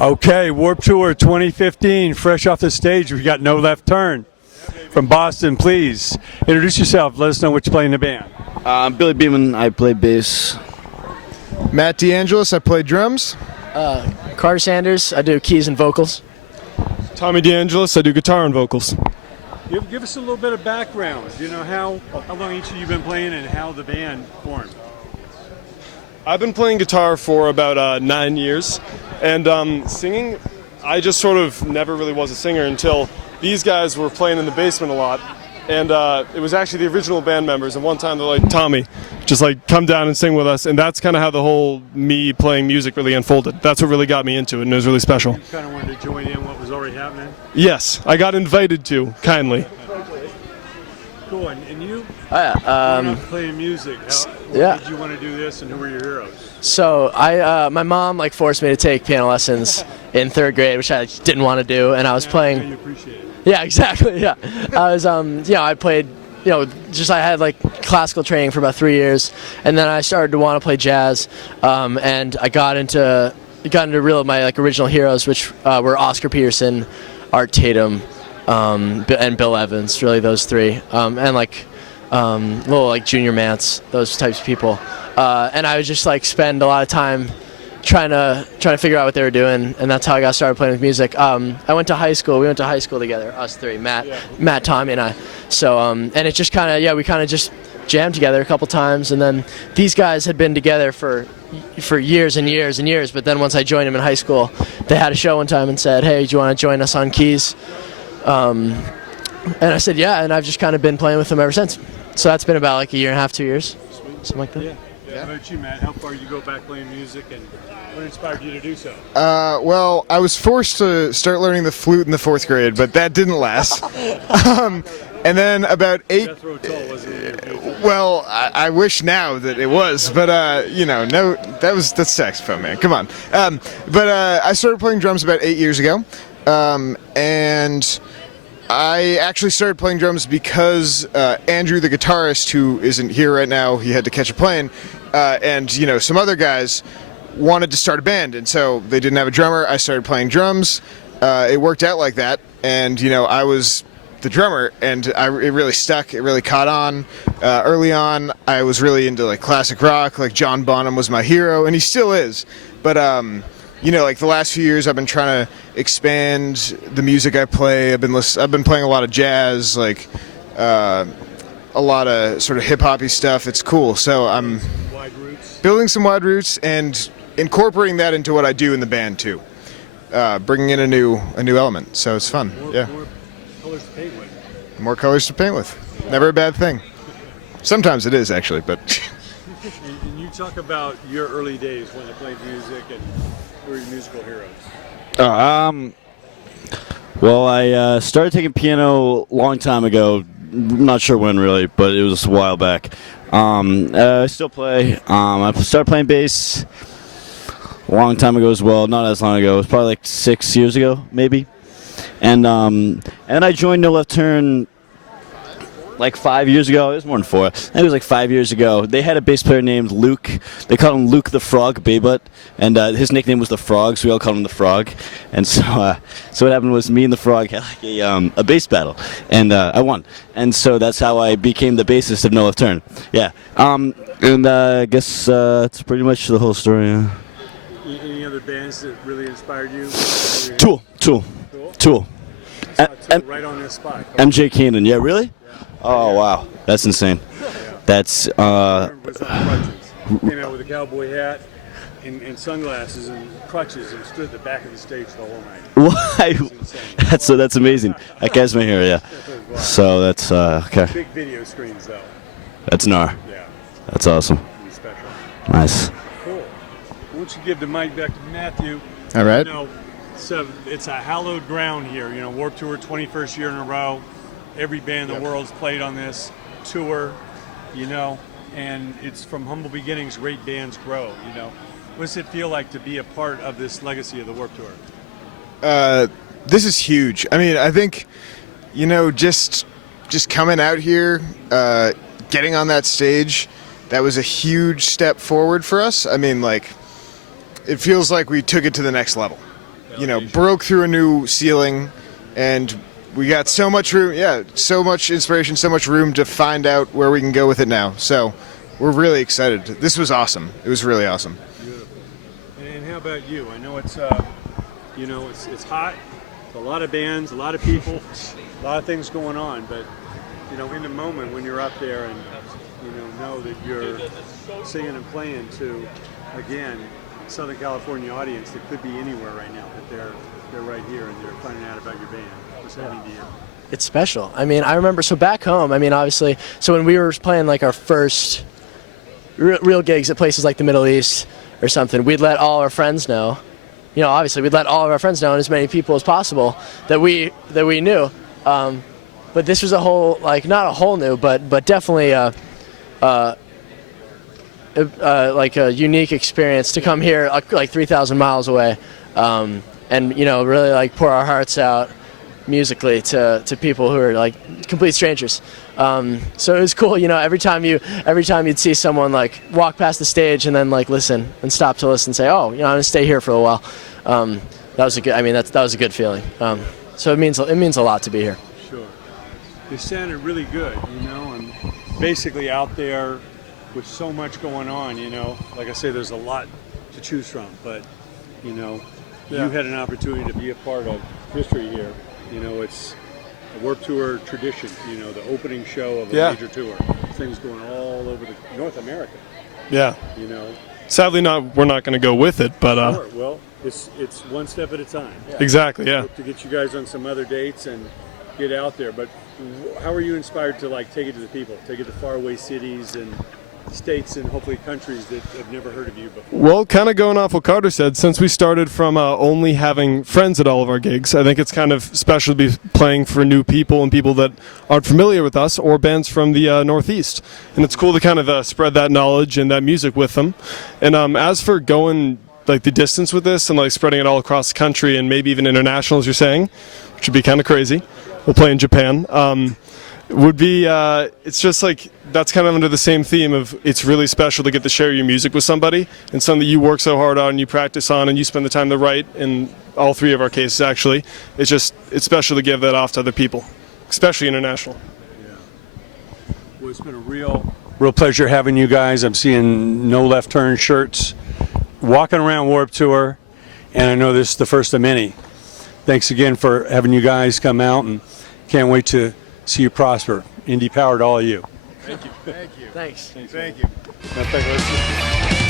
Okay, Warped Tour 2015, fresh off the stage. We've got No Left Turn from Boston. Please introduce yourself. Let us know what you play in the band. I'm Billy Beeman. I play bass. Matt DeAngelis. I play drums. Carter Sanders. I do keys and vocals. Tommy DeAngelis. I do guitar and vocals. Give us a little bit of background. You know, how long each of you been playing and how the band formed. I've been playing guitar for about 9 years, and singing, I just sort of never really was a singer until these guys were playing in the basement a lot, and it was actually the original band members, and one time they're like, Tommy, just like come down and sing with us, and that's kind of how the whole me playing music really unfolded. That's what really got me into it, and it was really special. You kind of wanted to join in what was already happening? Yes, I got invited to, kindly. Cool, and you? Playing music. Yeah. Did you want to do this, and who were your heroes? So my mom forced me to take piano lessons in 3rd grade, which I didn't want to do, and I was playing. You appreciate it. Yeah, exactly. Yeah, I was I played. I had classical training for about 3 years, and then I started to want to play jazz, and I got into real of my original heroes, which were Oscar Peterson, Art Tatum, and Bill Evans. Really, those three, and little Junior Mance, those types of people, and I would just spend a lot of time trying to figure out what they were doing, and that's how I got started playing with music. I went to high school. We went to high school together, us three, Matt, Tommy, and I. So and it just we kind of just jammed together a couple times, and then these guys had been together for years and years and years. But then once I joined them in high school, they had a show one time and said, "Hey, do you want to join us on keys?" And I said, "Yeah," and I've just kind of been playing with them ever since. So that's been about a year and a half, 2 years, something like that. Yeah. How about you, Matt? How far you go back playing music, and what inspired you to do so? Well, I was forced to start learning the flute in the 4th grade, but that didn't last. And then about 8. Death Row Toll wasn't in your future. Well, I wish now that it was, but no, that's saxophone, man. Come on. But I started playing drums about 8 years ago, and I actually started playing drums because Andrew, the guitarist, who isn't here right now, he had to catch a plane, and some other guys wanted to start a band, and so they didn't have a drummer. I started playing drums. It worked out like that, and I was the drummer, and it really stuck. It really caught on. Early on, I was really into classic rock. John Bonham was my hero, and he still is. But the last few years, I've been trying to expand the music I play. I've been playing a lot of jazz, a lot of sort of hip hoppy stuff. It's cool. So I'm building some wide roots and incorporating that into what I do in the band too. Bringing in a new element. So it's fun. Yeah. More colors to paint with. More colors to paint with. Never a bad thing. Sometimes it is actually, but. And you talk about your early days when you played music, and who are your musical heroes? Well, I started taking piano a long time ago. I'm not sure when really, but it was a while back. I still play. I started playing bass a long time ago as well. Not as long ago. It was probably 6 years ago, maybe. And then I joined No Left Turn 5 years ago. It was more than 4. I think it was 5 years ago. They had a bass player named Luke. They called him Luke the Frog Baybutt, and his nickname was the Frog, so we all called him the Frog. And so what happened was me and the Frog had a bass battle, and I won. And so that's how I became the bassist of No Left Turn. Yeah. And I guess that's pretty much the whole story. Yeah. Any other bands that really inspired you? Tool. Right on this spot. MJ Keenan. Yeah, really? Oh, wow. That's insane. That's, Came out with a cowboy hat and sunglasses and crutches and stood at the back of the stage the whole night. Why? That's amazing. That guy's my hero, yeah. So that's, okay. Big video screens, though. That's gnar. Yeah. That's awesome. Pretty special. Nice. Cool. Why don't you give the mic back to Matthew? All right. So it's a hallowed ground here. Warped Tour 21st year in a row. Every band in the world's played on this tour, and it's from humble beginnings, great bands grow, What does it feel like to be a part of this legacy of the Warped Tour? This is huge. I mean, I think, just coming out here, getting on that stage, that was a huge step forward for us. I mean, it feels like we took it to the next level. broke through a new ceiling, and we got so much room. Yeah, so much inspiration, so much room to find out where we can go with it now. So we're really excited. This was awesome. It was really awesome. Beautiful. And how about you? I know it's it's hot. It's a lot of bands, a lot of people, a lot of things going on. But in the moment when you're up there and know that you're singing and playing to, again, Southern California audience that could be anywhere right now, but they're right here and they're finding out about your band. What's that mean to you? It's special. I mean, I remember, so back home, I mean, obviously, so when we were playing like our first real gigs at places like the Middle East or something, we'd let all our friends know. Obviously, we'd let all of our friends know and as many people as possible that we knew. But this was a whole, not a whole new, but definitely like a unique experience to come here like 3,000 miles away, and really like pour our hearts out musically to people who are like complete strangers. So it was cool, every time you'd see someone like walk past the stage and then like listen and stop to listen and say, oh, I'm gonna stay here for a while. That was that was a good feeling. So it means a lot to be here. Sure. You sounded really good, and basically out there with so much going on, like I say, there's a lot to choose from, but you had an opportunity to be a part of history here. It's a Warped Tour tradition, the opening show of a major tour. Things going all over North America. Yeah. Sadly, we're not going to go with it, but sure. Well, it's one step at a time. Yeah. Exactly. Yeah. Hope to get you guys on some other dates and get out there. But how are you inspired to take it to the people, take it to faraway cities and states and hopefully countries that have never heard of you before? Well, kind of going off what Carter said, since we started from only having friends at all of our gigs, I think it's kind of special to be playing for new people and people that aren't familiar with us or bands from the Northeast. And it's cool to kind of spread that knowledge and that music with them. And as for going the distance with this and spreading it all across the country and maybe even international, as you're saying, which would be kind of crazy. We'll play in Japan. Would be it's just that's kind of under the same theme of it's really special to get to share your music with somebody and something that you work so hard on and you practice on and you spend the time to write. In all three of our cases, actually, it's special to give that off to other people, especially international. Yeah. Well, it's been a real pleasure having you guys. I'm seeing No Left Turn shirts walking around Warped Tour, and I know this is the first of many. Thanks again for having you guys come out, and can't wait to see you prosper. Indie Power to all of you. Thank you. Thank you. Thanks. Thank you. Now,